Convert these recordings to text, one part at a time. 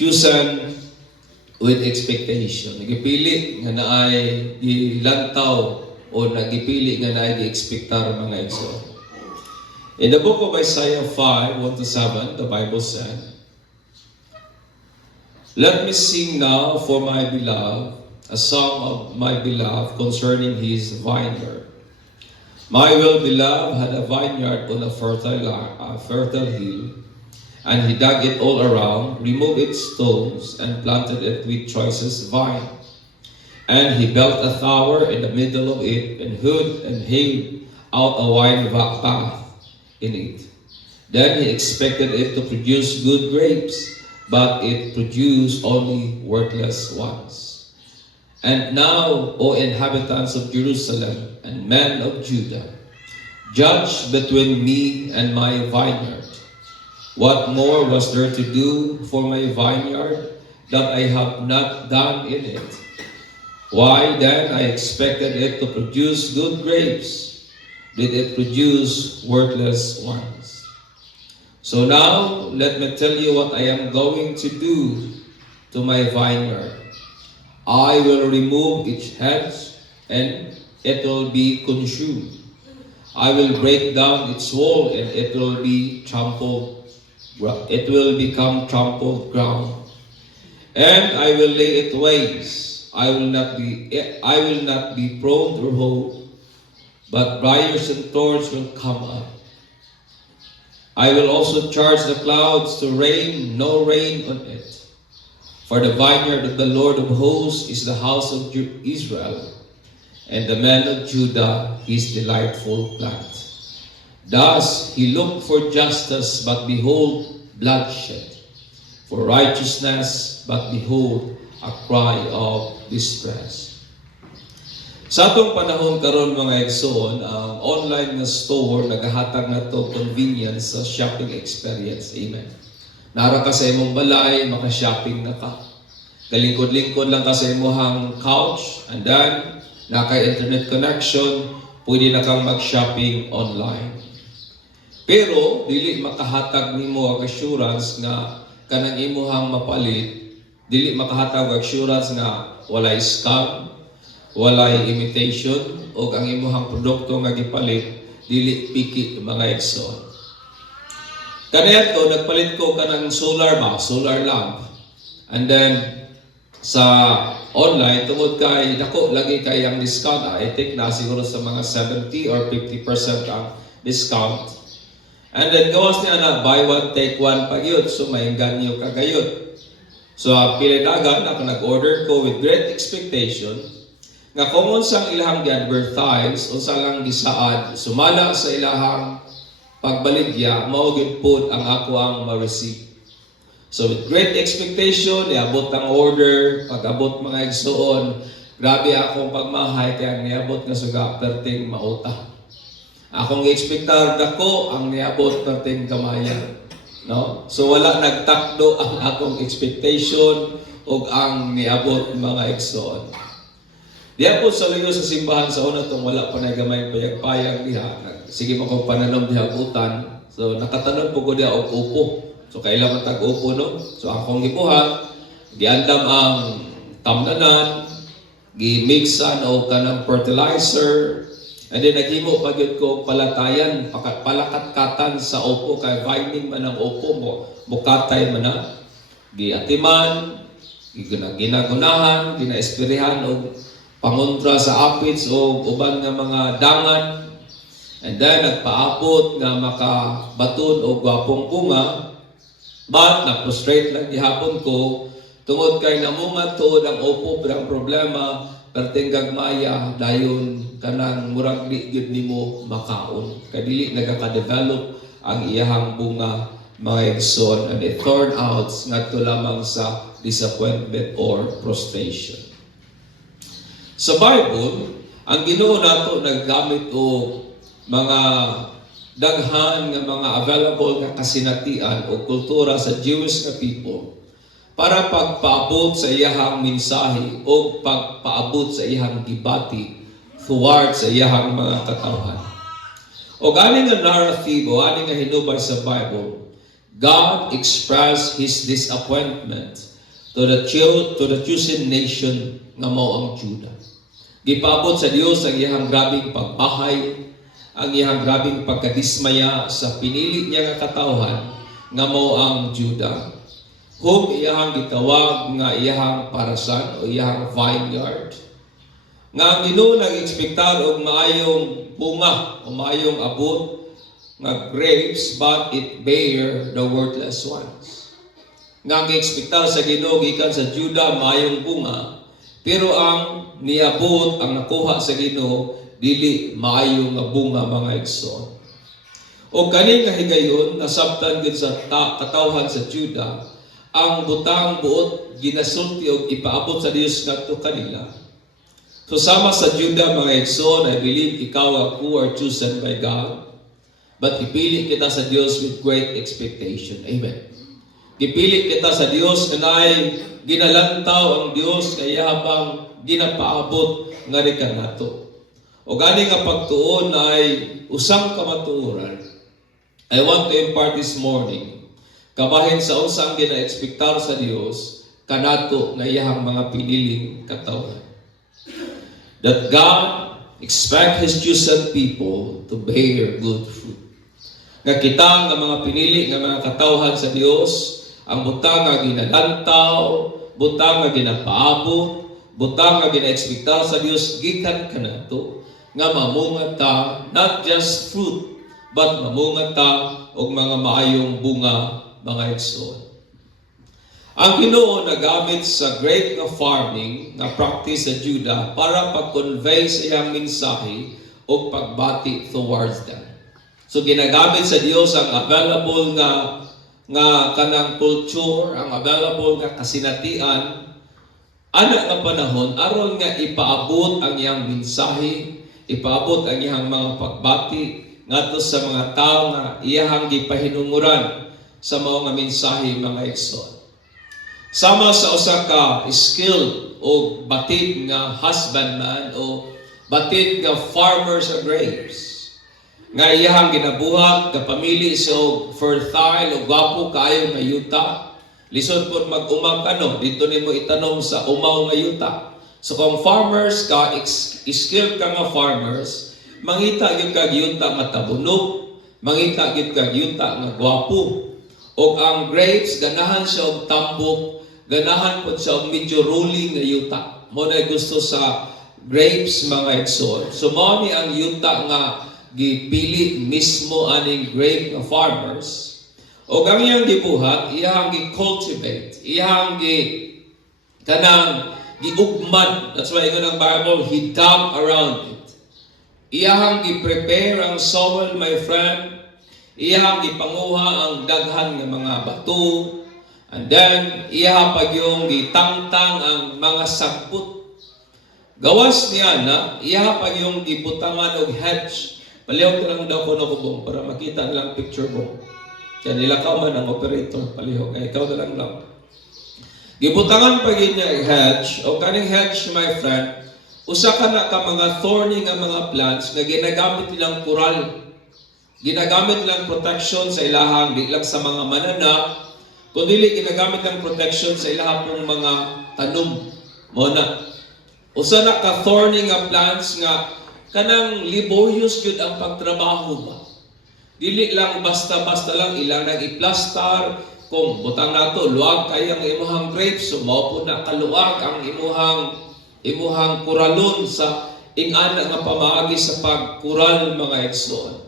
chosen with expectation. Nagipili nga naay gilantaw o nagipili nga naay gi-expectar mga igsoon. In the book of Isaiah 5:1-7, the Bible said, "Let me sing now for my beloved, a song of my beloved concerning his vineyard. My well-beloved had a vineyard on a fertile hill, and he dug it all around, removed its stones, and planted it with choicest vine. And he built a tower in the middle of it, and hewed out a wine bath in it. Then he expected it to produce good grapes, but it produced only worthless ones. And now, O inhabitants of Jerusalem and men of Judah, judge between me and my vineyard. What more was there to do for my vineyard that I have not done in it? Why then I expected it to produce good grapes, did it produce worthless ones? So now, let me tell you what I am going to do to my vineyard. I will remove its hedge, and it will be consumed. I will break down its wall, and it will be trampled. It will become trampled ground, and I will lay it waste. I will not be prone to hold, but briars and thorns will come up. I will also charge the clouds to rain no rain on it. For the vineyard of the Lord of hosts is the house of Israel, and the men of Judah his delightful plant. Thus he looked for justice, but behold, bloodshed. For righteousness, but behold, a cry of distress." Sa atong panahon karon mga igsoon, ang online na store nagahatag na to convenience sa shopping experience. Amen. Nara ka sa imong balay, maka-shopping na ka. Kalingkod-lingkod lang ka sa imong couch, and then, naka-internet connection, pwede na kang mag-shopping online. Pero, dili makahatag nimo ang assurance nga kanang imuhang mapalit, dili makahatag ang assurance nga walay scam, walay imitation, o ang imuhang produkto nga gipalit, dili piki mga igsoon. Kaniya to, nagpalit ko kanang solar lamp. And then, sa online, tungod kay dako lagi kay ang discount. I think na siguro sa mga 70 or 50% ang discount. And then, gawas niya na, buy one, take one pag yun. So, may ganyo kagayod. So, pilidagan, ako nag-order ko with great expectation, nga kung unsang ilahang gi-advertise, unsang lang gisaad, sumala sa ilahang pagbaligya, maugid po ang ako ang ma-receive. So with great expectation, niabot ang order, pag-abot mga igsoon, grabe akong pagmahay, kaya niabot nga suga, perting mauta. Akong expectar dako ang niabot perting kamayan. No? So wala nagtakdo ang akong expectation o ang niabot mga igsoon. Diya po sa liyo sa simbahan sa una itong wala pa na gamay payag-payag diha. Sige mo kong pananom diha butan. So nakatanon po ko diha og upo. So kailangan tag-upo no. So akong gibuhat, giandam ang tamnanan, gimixan o kanang fertilizer, and then naghimo pagyud ko palatayan, palakatkatan sa upo kay vining man ang upo mo, bukatay man na. Giatiman, ginagunahan, ginaespirihan og pangontra sa apits o uban nga mga dangan, and then nagpaabot nga makabaton o gwapong bunga, but na-frustrate lang gihapon ko tungod kay namunga tuod ang upo ang problema perting gagmaya dayon kanang murag di gyud nimo makaon kay dili nagaka-develop ang iyahang bunga mga igsoon, and it turned out ngadto lamang sa disappointment or frustration. Sa Bible, ang Ginoo nato naggamit og mga daghan nga mga available nga kasinatian o kultura sa Jewish nga people para pagpaabot sa iyahang mensahe o pagpaabot sa iyahang gibati toward sa iyahang mga katawhan. O galing nga narrative o galing nga hinubay sa Bible, God expressed His disappointment to the chosen nation nga mao ang Judah. Gipaabot sa Dios ang iyang grabing pagbahay, ang iyang grabing pagkadismaya sa pinili niya nga katawhan nga mao ang Judah. Kung iyang gitawag nga iyang parasan o iyang vineyard, nga ang Ginoo nag-ekspektar og maayong bunga o maayong abot nga grapes, but it bear the worthless ones. Nga ang ekspektar sa Ginoo gikan sa Judah maayong bunga, pero ang niabot, ang nakuha sa Ginoo dili maayo nga bunga, mga igsoon. O kani nga higayon nasabtan gid sa katawhan sa Judah, ang butang buot ginasulti og ipaabot sa Dios ngadto kanila. So sama sa Judah, mga igsoon, I believe ikaw ako are chosen by God, but ipili kita sa Dios with great expectation. Amen. Ipili kita sa Dios na ay ginalantaw ang Dios kaya habang ginapaabot nga rin ka nato. O gani nga pagtuon ay usang kamatuoran. I want to impart this morning, kabahin sa usang gina-ekspektar sa Dios kanato nga iyang mga piniling katawhan. That God expect His chosen people to bear good fruit. Nga kita nga mga pinili nga mga katawhan sa Dios, ang butang nga ginalantaw, butang nga ginapaabot, butang nga gina-ekspektar sa Dios gikan kanato nga mamunga ta not just fruit, but mamunga ta og mga maayong bunga, mga igsoon. Ang Ginoo nagamit sa great nga farming nga practice sa Judah para pag-convey sa iyang mensahe o pagbati towards them. So ginagamit sa Dios ang available nga kanang culture, ang available nga kasinatian ana nga panahon aron nga ipaabot ang iyang mensahe, ipaabot ang iyang mga pagbati ngadto sa mga tao nga iyang gipahinunguran sa mao nga mensahe, mga igsoon. Sama sa usa ka skilled o batid nga husbandman o batid nga farmer sa grapes, nga iyang ginabuhat kapamili sa fertile o gwapo kaayo nga yuta. Lisod po mag-umag dito nimo itanong sa umaw nga yuta. So kung farmers ka, skilled ka nga farmers, mangita gyud kag yuta nga tabunog, mangita gyud kag yuta nga gwapo. O ang grapes ganahan siya og tambok, ganahan po siya og medyo rolling nga yuta. Mo na gusto sa grapes, mga igsoon. So mao ni ang yuta nga gipili mismo aning grape nga farmers. O ang iyang gibuhat, iyang gi-cultivate, iyang giugmad. That's why ingon ang Bible, He dug around it. Iyang gi-prepare ang soil, my friend. Iyang gipanguha ang daghan nga mga bato. And then, iyang pag yung gitangtang ang mga sagbot. Gawas niya na, iyang pag yung gibutangan og hedge. Palihog ko lang daw ko nakubong para makita nilang picture mo. Kaya nilakaw man ang operator, palihog. Ay, ikaw na lang. Gibutangan pag niya hedge, o kaning hedge, my friend, usa ka na ka mga thorny nga mga plants nga ginagamit nilang kural. Ginagamit nilang protection sa ilahang, di lang sa mga manana, kundi ginagamit ng protection sa ilahang pong mga tanom. Muna, usa na ka thorny nga plants nga kanang laborious yun ang pagtrabaho ba. Dili lang basta-basta lang ilang nag-i-plastar, kung butang nato luwag kay ang imuhang grapes, so mao po na kaluwag ang imuhang kuralon sa ingana nga pamaagi sa pagkural, mga igsoon.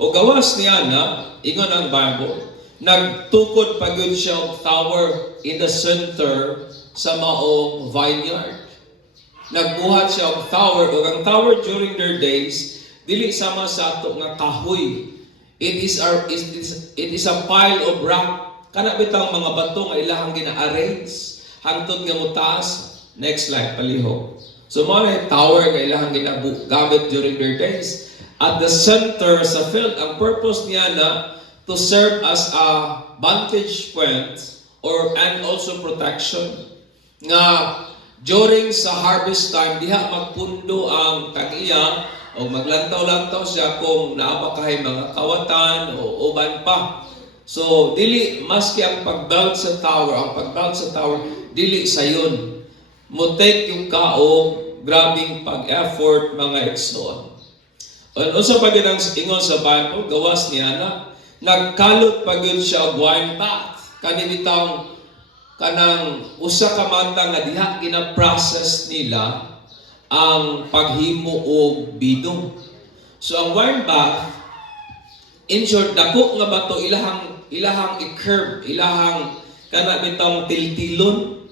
O gawas niya na, ingon ang Bible, nagtukod pagyud siya og tower in the center sa maong vineyard. Nagbuhat siya og tower, o ang tower during their days, dili sama sa ato nga kahoy. It is a pile of rock. Kana bitang mga bato nga ilahang gina-arrange hangtod nga mutaas. Next slide, palihog. So mo na tower nga ilahang ginagamit during their days. At the center sa field, ang purpose niya na to serve as a vantage point and also protection. Nga during sa harvest time, diha magpundo ang tag-iya o maglantaw-lantaw siya kung naapakahay mga kawatan o uban pa. So dili maski ang pag-build sa tower, dili sayon. Mo take yung kaog, grabing pag-effort mga igsoon. Unsa pa gyud ang ingon sa Bible, gawas niya na nagkalot pa gyud siya og wine bath. Kani bitang kanang usa ka mata nga diha gina-process nila ang paghimo og bidong. So ang wine bath, in short, dako nga bato ilahang i-curve, ilahang kana bitang tiltilon,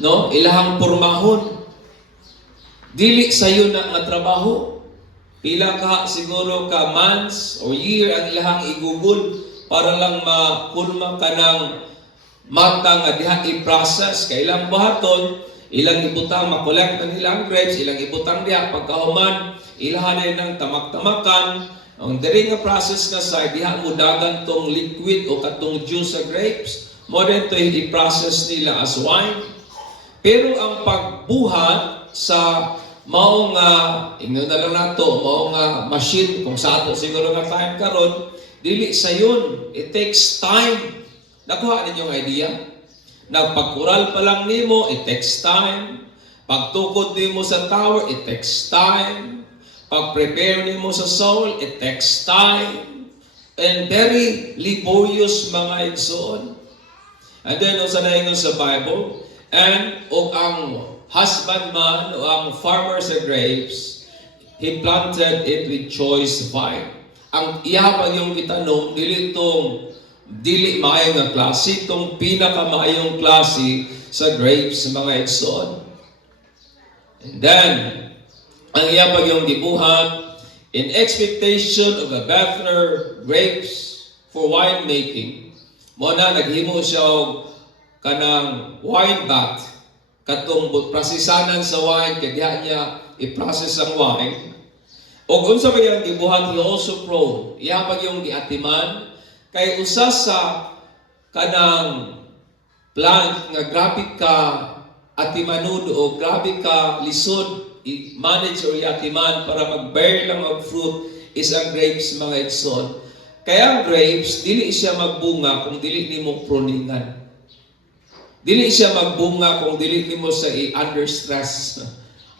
no? Ilahang pormahon. Dili sayo na nga trabaho. Pila ka siguro ka months or year ang ilahang igugol para lang makulma ka ng mata nga diha i-process. Kailang buhaton, ilang ibutang makolekt ang ilang grapes, ilang ibutang diha pagkahuman, ilahan ng tamak-tamakan. Ang diri nga process nga sa diha mo dagan tong liquid o katong juice sa grapes, mo din to i-process nila as wine. Pero ang pagbuhat sa mao nga ingnon na lang nato, mao nga machine kung sa ato siguro nga time karon, dili sayon. It takes time. Nakuha ninyo ang idea? Nagpagkural pa lang nimo, it takes time. Pagtukod nimo sa tower, it takes time. Pag-prepare nimo sa soul, it takes time. And very laborious mga igsoon. And then, sa naingon sa Bible, and o ang husbandman o ang farmer sa grapes, he planted it with choice vine. Ang iyapag yung itanong, dili maayong nga klase, itong pinakamaayong klase sa grapes, mga igsoon. And then, ang iyapag yung gibuhat, in expectation of a better grapes for wine making, mo na naghimo siya og kanang wine bath, katong prosesanan sa wine, kaya niya i-process ang wine. O unsa ba yung gibuhat, he also prone, iyapag yung giatiman, kay usa sa kanang plant nga grabe ka atimanud o grabe ka lisod i-manage or i-atiman para mag-bear lang ang fruit is ang grapes, mga igsoon. Kaya ang grapes, dili siya magbunga kung dili nimo pruningan. Dili siya magbunga kung dili nimo sa i-under stress.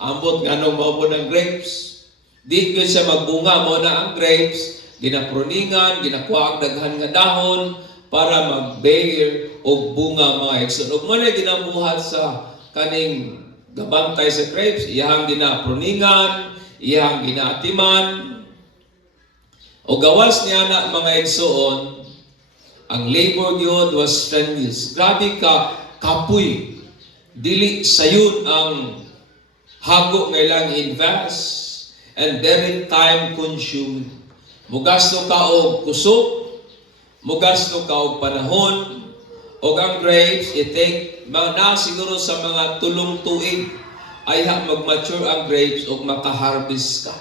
Ambot nga nung maubo ng grapes. Di ko siya magbunga mo na ang grapes, ginapruningan, ginakuha ang daghan nga dahon para mag-bear o bunga, mga igsoon. Ug mo na ginabuhat sa kaning gabantay sa grapes, iyang ginapruningan, iyang ginatiman. O gawas niya na, mga igsoon, ang labor yun was strenuous. Grabe ka, kapoy. Dili sayun ang hago nga ilang invest and very time consuming. Mugasto ka og kusog, mugasto ka og panahon, o ang grapes, i-take na siguro sa mga tulong tuig ay mag-mature ang grapes o makaharvest ka.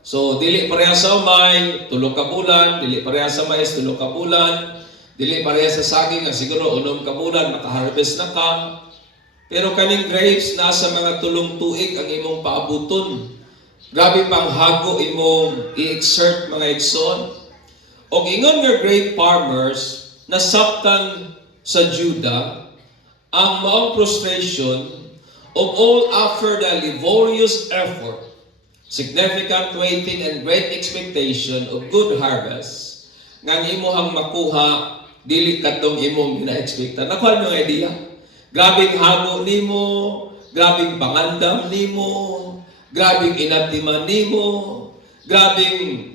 So, dili pareha sa umay, 3 ka bulan, dili pareha sa mais, 3 ka bulan, dili pareha sa saging, siguro 6 ka bulan, makaharvest na ka. Pero kaning grapes, nasa mga tulong tuig ang imong paabuton. Grabe pang hago imong i-exert, mga igsoon. O ingon nga grape farmers, nasabtan sa Judah ang maong frustration of all after the laborious effort, significant waiting and great expectation of good harvest, nga imuhang makuha, dili katong imong gina-expecta. Nakuha nyo idea? Grabing hago nimo, grabing pangandam nimo, grabing inatiman nimo, grabing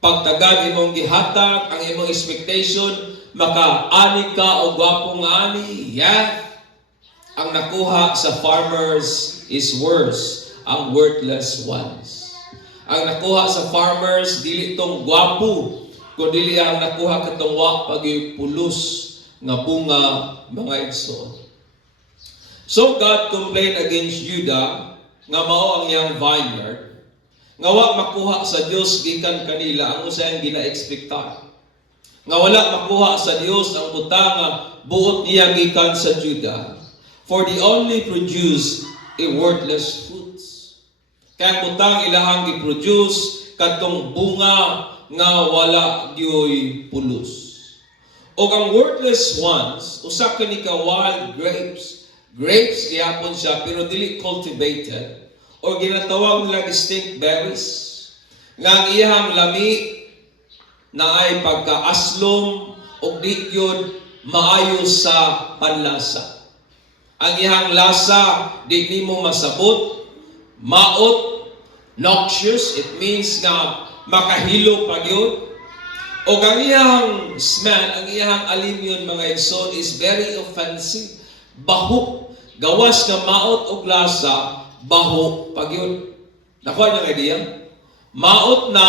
pagtagad imong gihatag, ang imong expectation, maka-ani ka o gwapong ani. Yeah. Ang nakuha sa farmers is worse, ang worthless ones. Ang nakuha sa farmers, dili tong gwapo, kundi ang nakuha katong wa pagpulos nga bunga, mga igsoon. So God complained against Judah nga mao ang iyang vineyard, nga wa makuha sa Dios gikan kanila ang usayang gina-expectar. Nga wala makuha sa Dios ang butang nga buot niya gikan sa Judah. For they only produce a worthless fruits. Kaya ang butang ilahang gi-produce katong bunga nga wala gyoy pulos. O ang worthless ones, usa kini ka wild grapes. Grapes gihapon siya pero dili cultivated o ginatawag nila distinct berries. Nga ang iyang lami na ay pagkaaslom o di yun maayo sa panlasa. Ang iyang lasa di nimo masabot, maot, noxious, it means nga makahilo pa yun. O ang iyang smell, ang iyang alimyon mga igsoon is very offensive. Baho. Gawas nga maot og lasa, baho pag yun. Nakuha niyo ang idea? Maot na,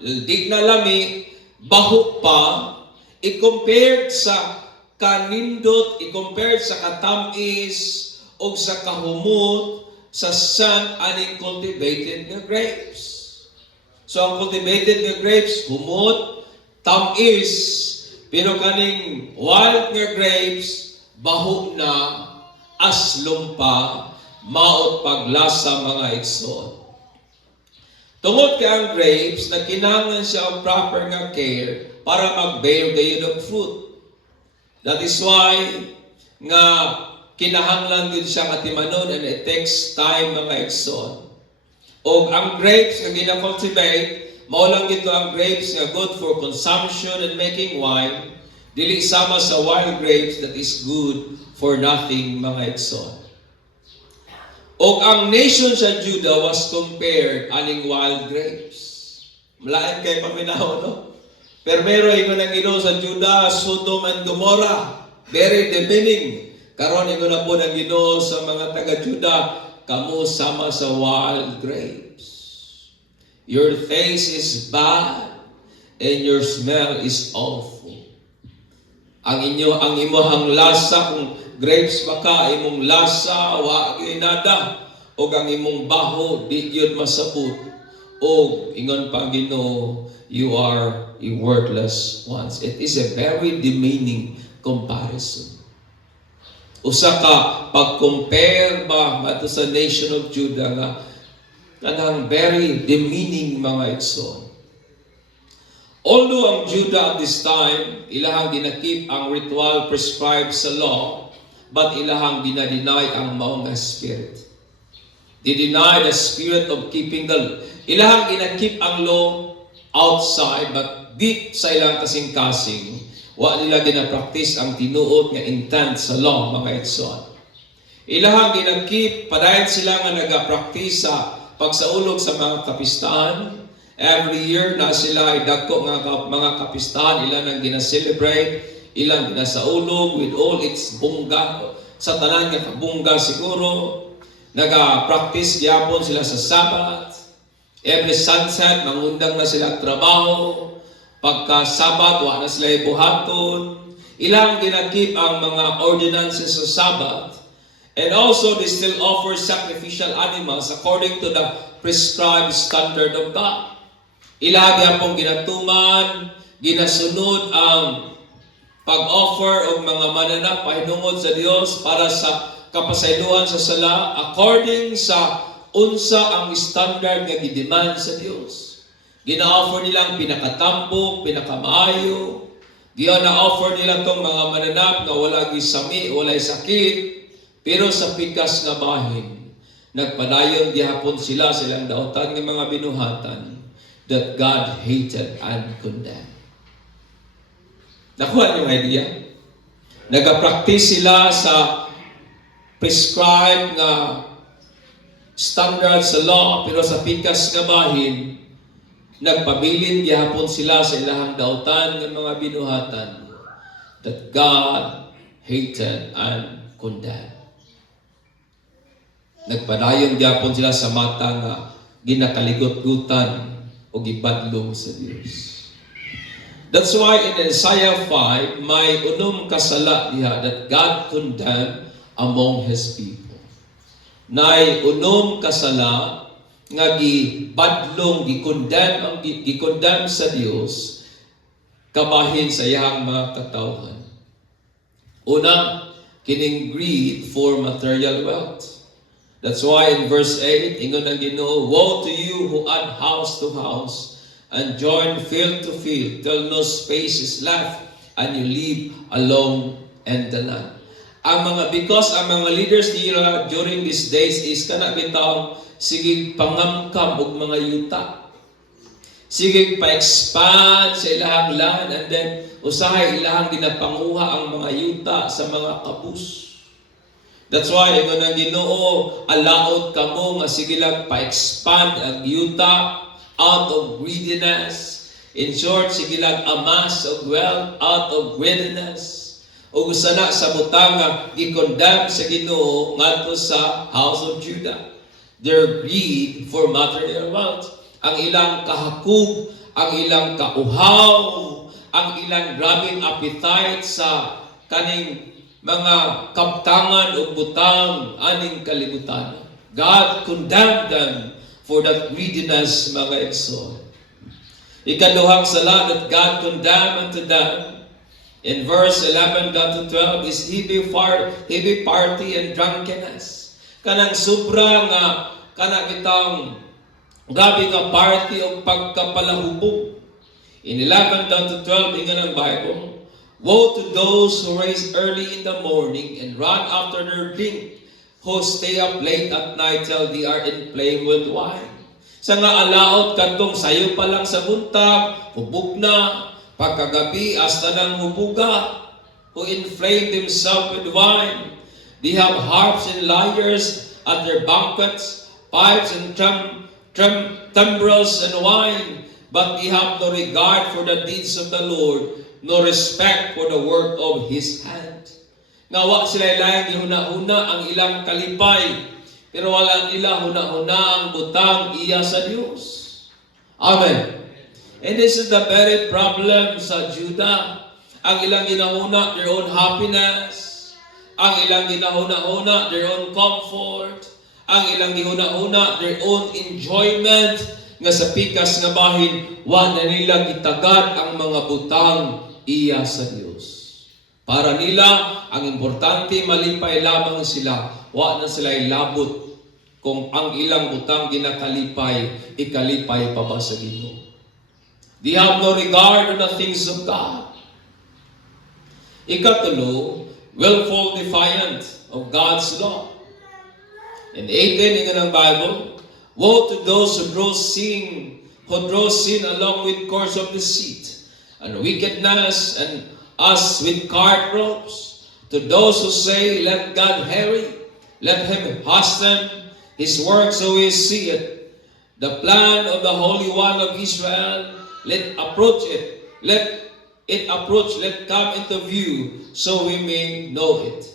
di na lami, baho pa, i-compared sa kanindot, i-compared sa katamis, o sa kahumot, sa sun, aning cultivated nga grapes. So ang cultivated nga grapes, humot, tamis, pero kaning wild nga grapes, baho na, aslom pa, maot paglasa mga igsoon. Tungod kay ang grapes, na kinahanglan siya ang proper nga care para mag-bear gayon ng fruit. That is why nga kinahanglan din siya katimanon and it takes time mga igsoon. O ang grapes nga gina-cultivate, mao lang gito ang grapes nga good for consumption and making wine, dili sama sa wild grapes that is good for nothing mga igsoon. O ang nation sa Judah was compared aning wild grapes. Malain kay paminaw, no? Pero ingon ang Ginoo sa Judah, Sodom and Gomorrah, very demeaning. Karon ingon na po ng Ginoo sa mga taga-Judah, kamo sama sa wild grapes. Your taste is bad and your smell is awful. Ang imuhang lasa kung grapes pa ka, imong lasa wa gyud nada, og ang imong baho di gyud masabot. Og ingon pa Ginoo, you are a worthless ones. It is a very demeaning comparison. Usa ka pag-compare ba ato sa nation of Judah nga kanang very demeaning mga igsoon. Although ang Judah at this time, ilahang ginakip ang ritual prescribed sa law, but ilahang ginadeny ang maong spirit. They deny the spirit of keeping the... Ilahang ginakip ang law outside, but deep sa ilang kasing-kasing, wa nila ginapractice ang tinuot nga intent sa law, mga igsoon. Ilahang ginakip, padayon sila nga nagapractice sa pagsaulog sa mga kapistahan. Every year na sila ay dagko nga mga kapistahan, ilan ang gina-celebrate, ilang ginasaulog with all its bungga, sa tanan nga kabungga siguro. Naga-practice gyapon sila sa Sabbath. Every sunset, mangundang na sila trabaho. Pagka Sabbath, wa na sila ibuhaton. Ilang ginakip ang mga ordinances sa Sabbath. And also, they still offer sacrificial animals according to the prescribed standard of God. Ilagi pong ginatuman, ginasunod ang pag-offer o mga mananap pahinungod sa Diyos para sa kapasayloan sa sala according sa unsa ang standard nga gidemand sa Diyos. Gina-offer nilang pinakatambok, pinakamaayo. Gina-offer nila tong mga mananap na wala gisami, walay sakit, pero sa pikas nga bahin, nagpadayon gihapon sila silang dautan ng mga binuhatan that God hated and condemned. Nakuha niyo ang idea? Nagapractice sila sa prescribed nga standard sa law, pero sa pikas nga bahin, nagpabilin gihapon sila sa ilahang dautan ng mga binuhatan that God hated and condemned. Nagpadayon gihapon sila sa mata nga ginakaligot-gutan o gibadlong sa Dios. That's why in Isaiah 5, may unom kasala diha that God condemned among His people. Nay unom kasala nga gibadlong, gikondemn sa Dios kabahin sa iyang mga katawhan. Una, kining greed for material wealth. That's why in verse 8, ingon ang Ginoo, woe to you who add house to house and join field to field till no space is left and you live alone in the land. Because ang mga leaders nila during these days is kana bitaw sige pangamkam og mga yuta. Sige pa-expand sa ilahang land and then usahay ilahang ginapanguha ang mga yuta sa mga kabus. That's why ingon ang Ginoo allowed kamo nga sige lang pa-expand ang yuta out of greediness. In short, sige lang amass of wealth out of greediness. O sana sa butang nga i-condemn sa Ginoo ngadto sa house of Judah. Their greed for material wealth, ang ilang kahakog, ang ilang kauhaw, ang ilang grabing appetite sa kaning mga kaptangan o butang aning kalibutan. God condemned them for that greediness, mga igsoon. Ikaduhang sala that God condemned unto them in verse 11 down to 12 is heavy party and drunkenness. Kanang sobra nga kanang itang grabe nga party o pagkapalahubog. In 11 down to 12 ingon ang Bible, woe to those who rise early in the morning and run after their drink, who stay up late at night till they are inflamed with wine. Sa nga alaot kadtong sayo pa lang sa buntag, hubog na, pagkagabi hasta nang hubuga, who inflame themselves with wine. They have harps and lyres at their banquets, pipes and timbrels and wine, but they have no regard for the deeds of the Lord, no respect for the work of His hand. Nawa sila ilang gihuna-huna ang ilang kalipay, pero wala nila huna-huna ang butang iya sa Diyos. Amen. And this is the very problem sa Judah. Ang ilang ginahuna, their own happiness. Ang ilang ginahuna-huna, their own comfort. Ang ilang gihuna-huna, their own enjoyment. Nga sa pikas nga bahin, wa na nila gitagad ang mga butang iya sa Diyos. Para nila, ang importante malipay lamang sila. Wa na sila ilabot kung ang ilang butang ginakalipay, ikalipay pa ba sa Ginoo. They have no regard on the things of God. Ikatulo, willful defiant of God's law. In 18, ingon ang Bible, woe to those who draw sin along with course of deceit, and wickedness, and us with cart ropes. To those who say, let God harry, let Him hasten His work so we see it. The plan of the Holy One of Israel, let come into view so we may know it.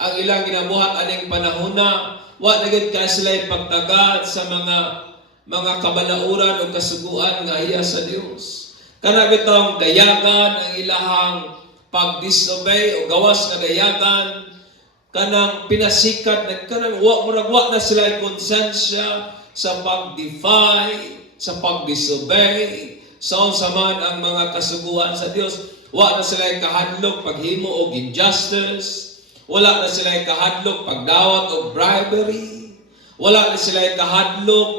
Ang ilang ginabuhat aning panahona, wa na gid ka sila pagtagad sa mga kabalauran o kasuguan nga iya sa Dios. Kana bitong dayagan ang ilahang pag-disobey o gawas nga dayagan, kanang pinasikat na kanang wa na sila konsensya sa pag-defy, sa pag-disobey, sa man ang mga kasuguan sa Dios. Wa na sila kahadlok paghimo og injustice, wala na sila kahadlok pagdawat og bribery, wala na sila kahadlok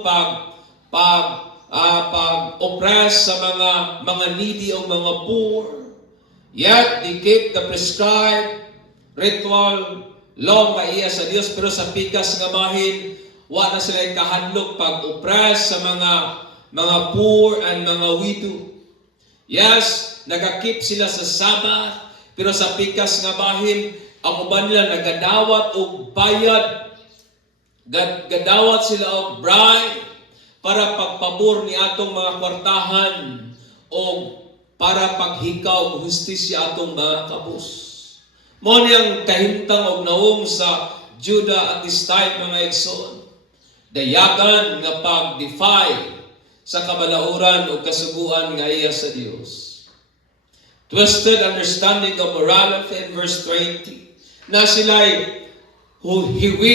pag-oppress sa mga needy o mga poor. Yet they keep the prescribed ritual law nga iya sa Dios, pero sa pikas nga bahin, wa na sila kahadlok pag-oppress sa mga poor and mga widow. Yes, nagakip sila sa Sabbath, pero sa pikas nga bahin, ang uban nila nagadawat og bayad, gadawat sila og bribe para pagpabor ni atong mga kwartahan o para paghikaw og hustisya atong mga kabus. Mao niyang kahimtang og naong sa Judah at this time, mga igsoon. Dayagan nga pag-defy sa kabalauran o kasuguan nga iya sa Dios. Twisted understanding of morality in verse 20. Na sila'y hiwi,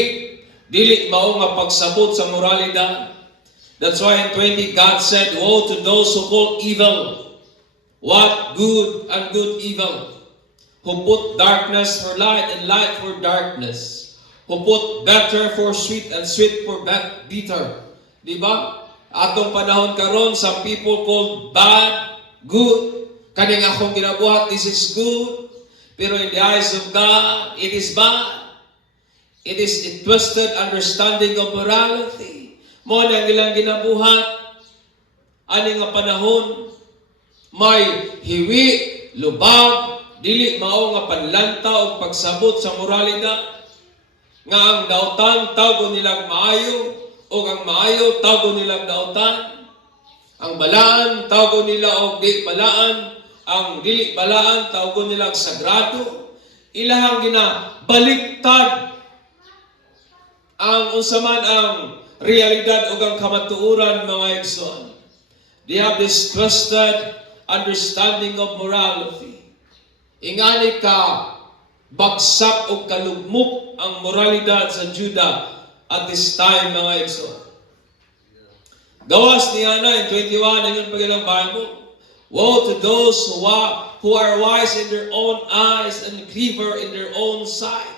dili mao nga pagsabot sa moralidad. That's why in 20 God said, woe to those who call evil what good and good evil, who put darkness for light and light for darkness, who put better for sweet and sweet for bitter. Diba? Atong panahon karon, some people called bad, good. Kaning akong ginabuhat, this is good. Pero in the eyes of God, it is bad. It is a twisted understanding of morality. Mo na ilang ginabuhat, ani nga panahon, may hiwi, lubag, dili mao nga panlanta o pagsabot sa moralidad. Nga ang dautan, tawgo nilang maayo, o ang maayo, tawgo nilang dautan. Ang balaan, tawgo nila o di balaan. Ang dili balaan, tawgo nilang sagrado. Ilahang ginabaliktad ang unsaman ang realidad o ang kamatuuran, mga igsoon. They have this twisted understanding of morality. Ingani ka bagsak o kalugmok ang moralidad sa Juda at this time, mga igsoon. Gawas ni Ana in 21, ngayon pag ilang Bible, woe to those who are wise in their own eyes and clever in their own sight.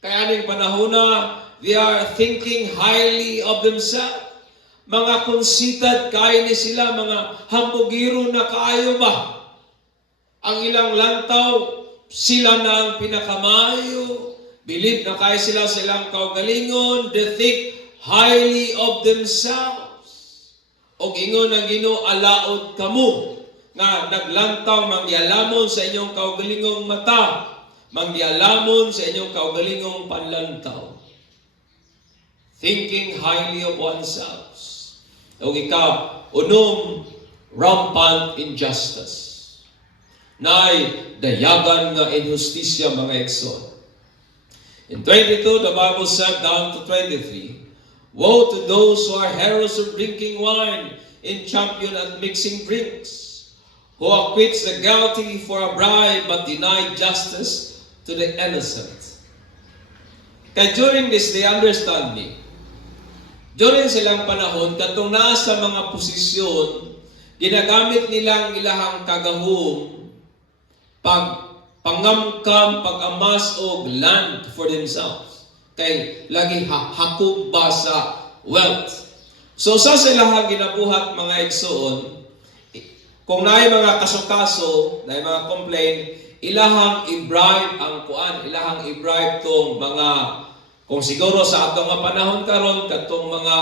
Kaya aning panahon na, they are thinking highly of themselves. Mga conceited kayo ni sila, mga hambugiro na kaayo ba? Ang ilang lantaw, sila na ang pinakamayo. Believe na kayo sila sa ilang kaugalingon. They think highly of themselves. O ingon ang Ginoo, alaod kamo nga naglantaw mangyalamon sa inyong kaugalingong mata, mangyalamon sa inyong kaugalingong panlantaw. Thinking highly of oneself. O ikaw, unom, rampant injustice. Nay, dayagan nga injustisya, mga igsoon. In 22, the Bible said down to 23, woe to those who are heroes of drinking wine, in champion and mixing drinks, who acquits the guilty for a bribe but deny justice to the innocent. Kaya during this, they understand me. During silang panahon, katong nasa mga posisyon, ginagamit nilang ilahang kagahom, pangamkam, pag-amas o land for themselves. Kay lagi hakog ba sa wealth. So sa silang ginabuhat, mga igsoon, kung naay mga kaso-kaso, naay mga complaint, ilahang i-bribe ang kuan, ilahang i-bribe tong mga, kung siguro sa atong nga panahon karon katong mga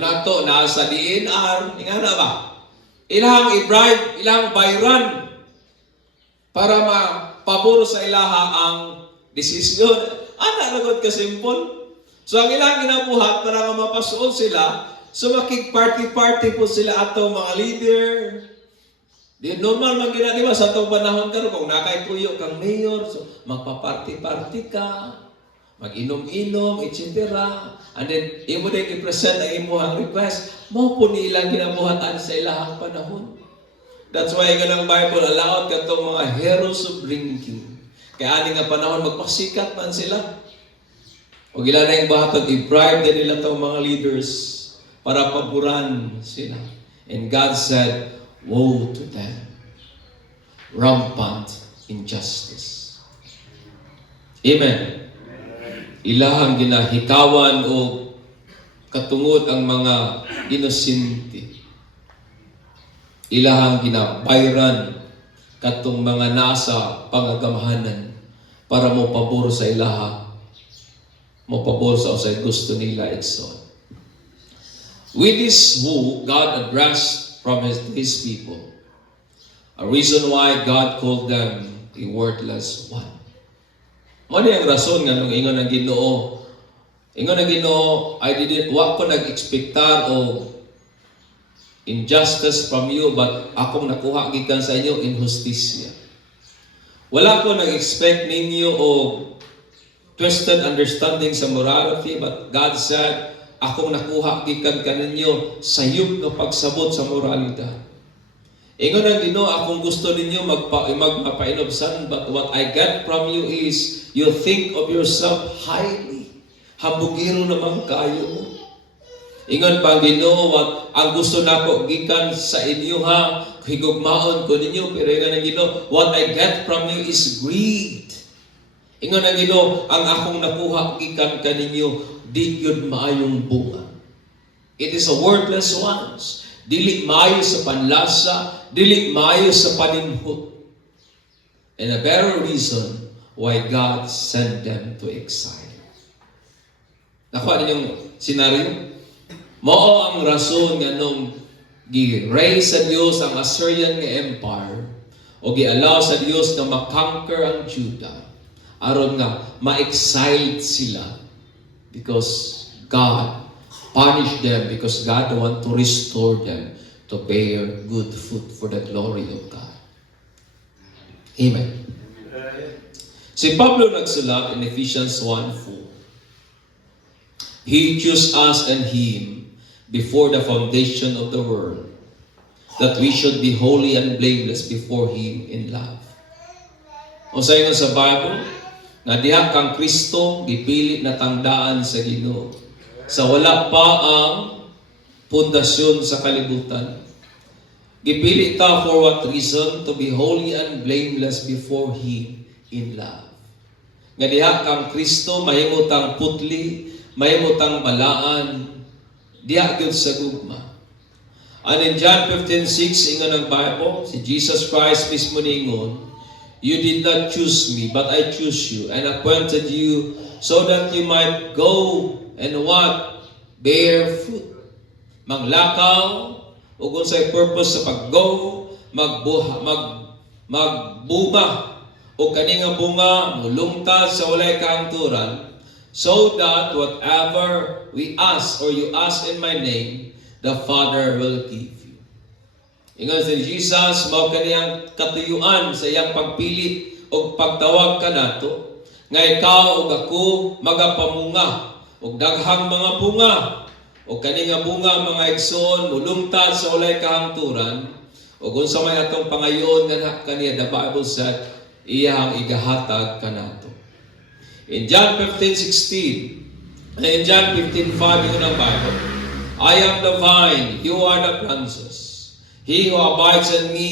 nato na sa DNR, ingana ba? Ilahang i-bribe, ilahang bayran para mapabor sa ilaha ang desisyon. Ana nagod ka simple. So ang ilang ginabuhat para nga mapasuol sila, so makig-party-party po sila ato mga leader. Di normal man gina, di ba, sa itong panahon karon kung nakay-tuyo kang mayor, so magpa-party-party ka, mag-inom-inom, etc. And then, imo din i-present ang imuhang request, mo po nilang ginabuhatan sa ilahang panahon. That's why ganang Bible allowed katong mga heroes of drinking. Kaya ani nga panahon, magpasikat man sila. O gila na yung bahatag, i-bribe din nila itong mga leaders para paboran sila. And God said, woe to them. Rampant injustice. Amen. Ilahang ginahikawan o katungod ang mga inosente. Ilahang ginabayran katong mga nasa pangagamahanan para mo pabor sa ilaha, mo pabor sa usay gusto nila igsoon. With this woe, God addressed from his people. A reason why God called them a worthless one. Mano yung rason nga nung ingon ang Ginoo. Ingon ang Ginoo, wa ko nag-expectar o injustice from you, but akong nakuha gikan sa inyo injustisya. Wala ko nag-expect ninyo o twisted understanding sa morality, but God said, akong nakuha gikan kaninyo sayop nga pagsabot sa moralidad. Ingon ang Ginoo, akong gusto ninyo magpainobsan, but what I get from you is you think of yourself highly. Hambugiro naman kayo mo. Ingon pa ang Ginoo, what ang gusto nako gikan sa inyo ha, higugmaon ko ninyo, pero ingon ang Ginoo, what I get from you is greed. Ingon ang Ginoo, ang akong nakuha gikan kaninyo, di gyud maayong bunga. It is a worthless ones. Dili maayo sa panlasa, dili maayo sa panimhut. And a better reason why God sent them to exile. Nakuha ninyong senaryo? Mao ang rason nga nung gi-raise sa Dios ang Assyrian nga empire o gi-allow sa Dios na makonquer ang Judah aron nga ma-exiled sila because God punished them because God want to restore them to bear good fruit for the glory of God. Amen. Si Pablo nagsulat in Ephesians 1:4. He chose us and him before the foundation of the world, that we should be holy and blameless before him in love. O sa inyo sa Bible, na diha kang Kristo gipili na tangdaan sa Ginoo. Sa wala pa ang pundasyon sa kalibutan. Gipili ta for what reason? To be holy and blameless before him in love. Nga diha kang Kristo mahimutang putli, mahimutang balaan, diha gyud sa gugma. And in John 15:6 ingon ang Bible, si Jesus Christ mismo ningon, "You did not choose me, but I chose you and appointed you so that you might go and what? Bear fruit." Manglakaw, ug unsay purpose sa pag-go, magbunga, o kaninga bunga, mulungtad sa walay kahangturan, so that whatever we ask or you ask in my name, the Father will give you. Ingon si Jesus, mao kaniyang katuyuan sa iyang pagpili o pagtawag kanato, nga ikaw ug ako magapamunga og daghang mga bunga o kaninga bunga mga igsoon mulungtad sa walay kahangturan ug unsa may atong pangayon nga kaniya the Bible said iyang igahatag kanato. In John 15:16, in John 15:5 ingon ang Bible, I am the vine, you are the branches. He who abides in me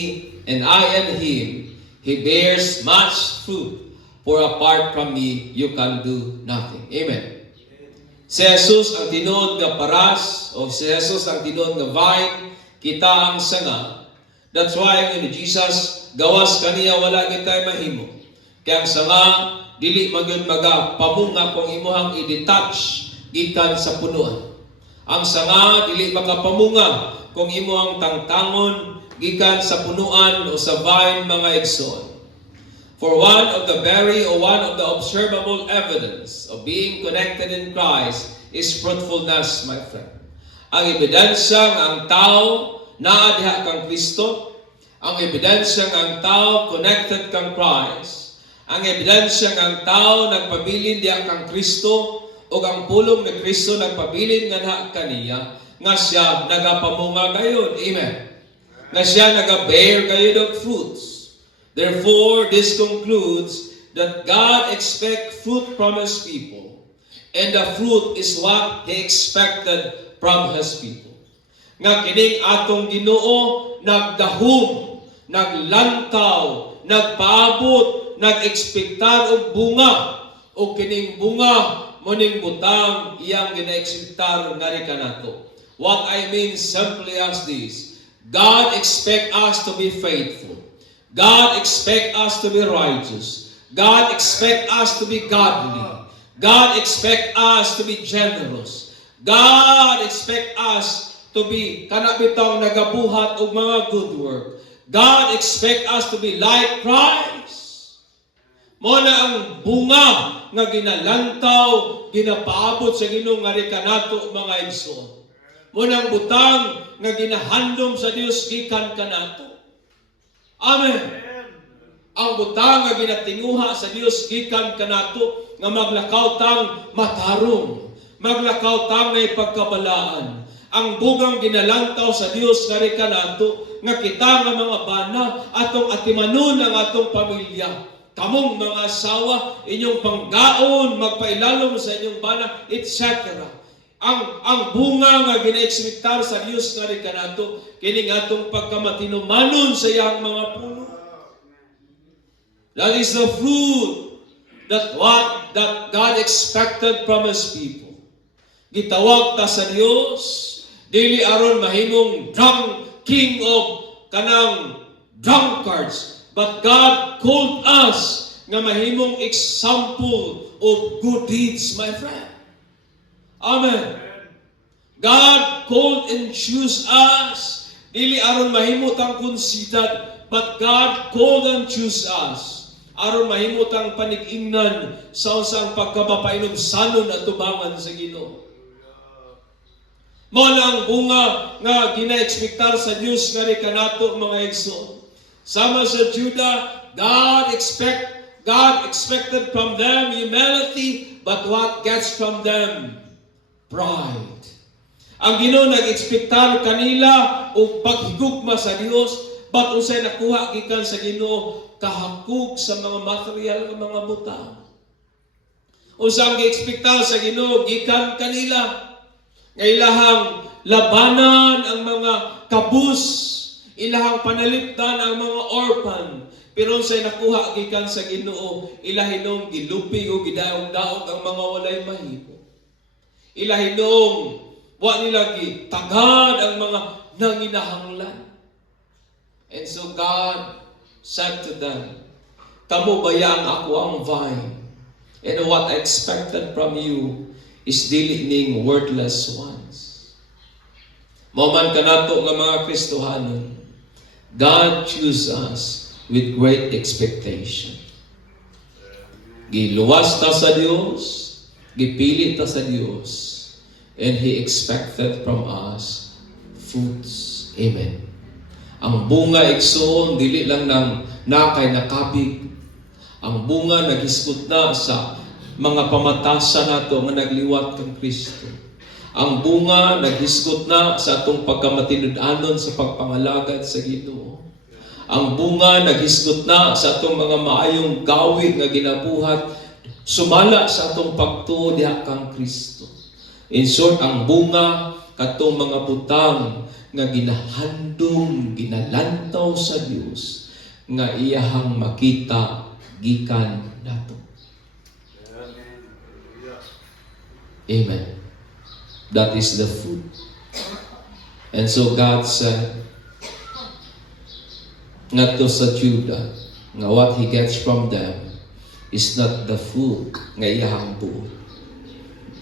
and I in him, he bears much fruit. For apart from me, you can do nothing. Amen. Si Jesus ang tinuod nga paras, o si Jesus ang tinuod nga vine, kita ang sanga. That's why ni Jesus, gawas kaniya wala kitay mahimo. Kaya ang sanga, dili magyud maga pamunga kung imuhang i-detach gikan sa punuan. Ang sanga dili makapamunga kung imuhang tangtangon gikan sa punuan o sa vine mga igsoon. For one of the observable evidence of being connected in Christ is fruitfulness, my friend. Ang ebidensya nga ang tao naa diha kang Kristo, ang ebidensya nga ang tao connected kang Christ, ang ebidensya nga ang tao nagpabilin diha kang Kristo, o ang pulong ni Kristo nagpabilin nga na kaniya, nga siya nagapamunga gayon. Amen. Nga siya nagabear gayon of fruits. Therefore, this concludes that God expects fruit from His people. And the fruit is what He expected from His people. Nga kining atong Ginoo nagdahom, naglantaw, nagpaabot, nag-ekspektar og bunga, o kining bunga muning butang iyang gina-ekspektar nga ri kanato. What I mean simply as this, God expect us to be faithful. God expect us to be righteous. God expect us to be godly. God expect us to be generous. God expect us to be kanabitang nagabuhat og mga good work. God expect us to be like Christ. Mo na ang bunga nga ginalantaw, ginapaabot sa Ginoo nga ri kanato mga igsoon. Mo na ang butang nga ginahandom sa Dios gikan kanato. Amen. Ang butang nga ginatinguha sa Dios gikan kanato nga maglakaw tang matarong, maglakaw tang may pagkabalaan. Ang bugang ginalantaw sa Dios nga ri kanato nga kita nga mga bana atong atimanon ang atong pamilya. Kamong mga asawa, inyong panggaon, magpailalom sa inyong bana, etc. Ang bunga nga gina-ekspektar sa Dios nga ri kanato kini atong pagkamatinumanon sa iyang mga puno. That is the fruit that God expected from His people. Gitawag ta sa Dios, Dili aron mahimong king of kanang drunkards. But God called us nga mahimong example of good deeds, my friend. Amen. God called and choose us. Dili aron mahimo tang konsidat, but God called and choose us. Aron mahimo tang panig-ingnan sa usang pagkabapainom sanon at tubangan sa Ginoo. Mao lang bunga nga gina-ekspektar sa Dios nga ni kanato mga igsoon. Sama sa Judah, God expected from them humility, but what gets from them? Pride. Ang Ginoo nag-ekspektar kanila og paghigugma sa Dios, but unsay nakuha gikan sa Ginoo? Kahakog sa mga material nga mga butang. Unsang gi-ekspektar sa Ginoo gikan kanila nga ilahang labanan ang mga kabus, ilahang panalipdan ang mga orphan. Pero unsay nakuha gikan sa Ginoo, ilahinom gilupi o gidaog-daog ang mga walay mahimo. Ilahinom wa nila gitagad ang mga nanginahanglan. And so God said to them, "Kamo bayang ako ang vine, and what I expected from you is dili ning worthless ones." Mauman kanato nga mga Kristohanon, God choose us with great expectation. Giluwas ta sa Dios, gipili ta sa Dios, and He expected from us fruits. Amen. Ang bunga igsoon dili lang nang nakay nakabig. Ang bunga naghisgot na sa mga pamatasan nato nga nagliwat kang Kristo. Ang bunga naghisgot na sa atong pagkamatinud-anon sa pagpangalagad sa Ginoo. Ang bunga naghisgot na sa atong mga maayong gawi nga ginabuhat sumala sa atong pagtuo diha kang Kristo. In short, ang bunga katong mga butang nga ginahandom, ginalantaw sa Dios nga iyahang makita gikan nato. Amen. That is the fruit. And so God said, ngadto sa Judah, nga what He gets from them is not the food nga iyahang buot.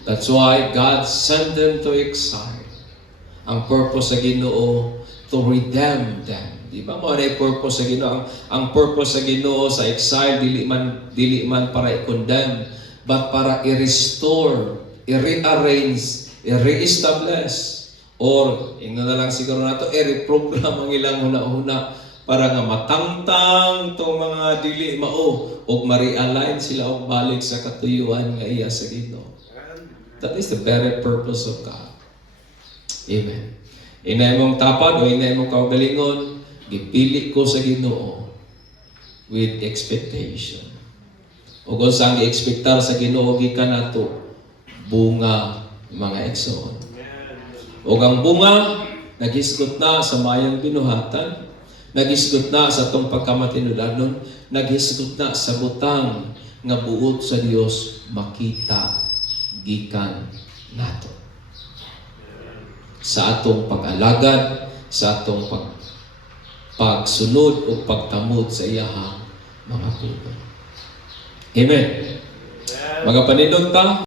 That's why God sent them to exile. Ang purpose sa Ginoo to redeem them. Di ba mo na purpose sa Ginoo? Ang purpose sa Ginoo sa exile dili man para i-condemn, but para i-restore, i-rearrange, i-reestablish, or ingno na lang siguro nato i-reprogram ang ilang huna-huna para nga matangtang tong mga dili mao og ma-realign sila og balik sa katuyuan nga iya sa Ginoo. That is the very purpose of God. Amen. Inay mong tapad o inay mong kaugalingon, gipili ko sa Ginoo with expectation. O kung saan i-expectar sa Ginoo gikan nato bunga mga igsoon. O ang bunga naghisgot na sa mayong binuhatan, naghisgot na sa atong pagkamatinud-anon, naghisgot na sa butang nga buot sa Dios makita gikan nato. Sa atong pag-alagad, sa atong pagsunod o pagtamod sa iyahang mga tulong. Amen. Mga paninod ta.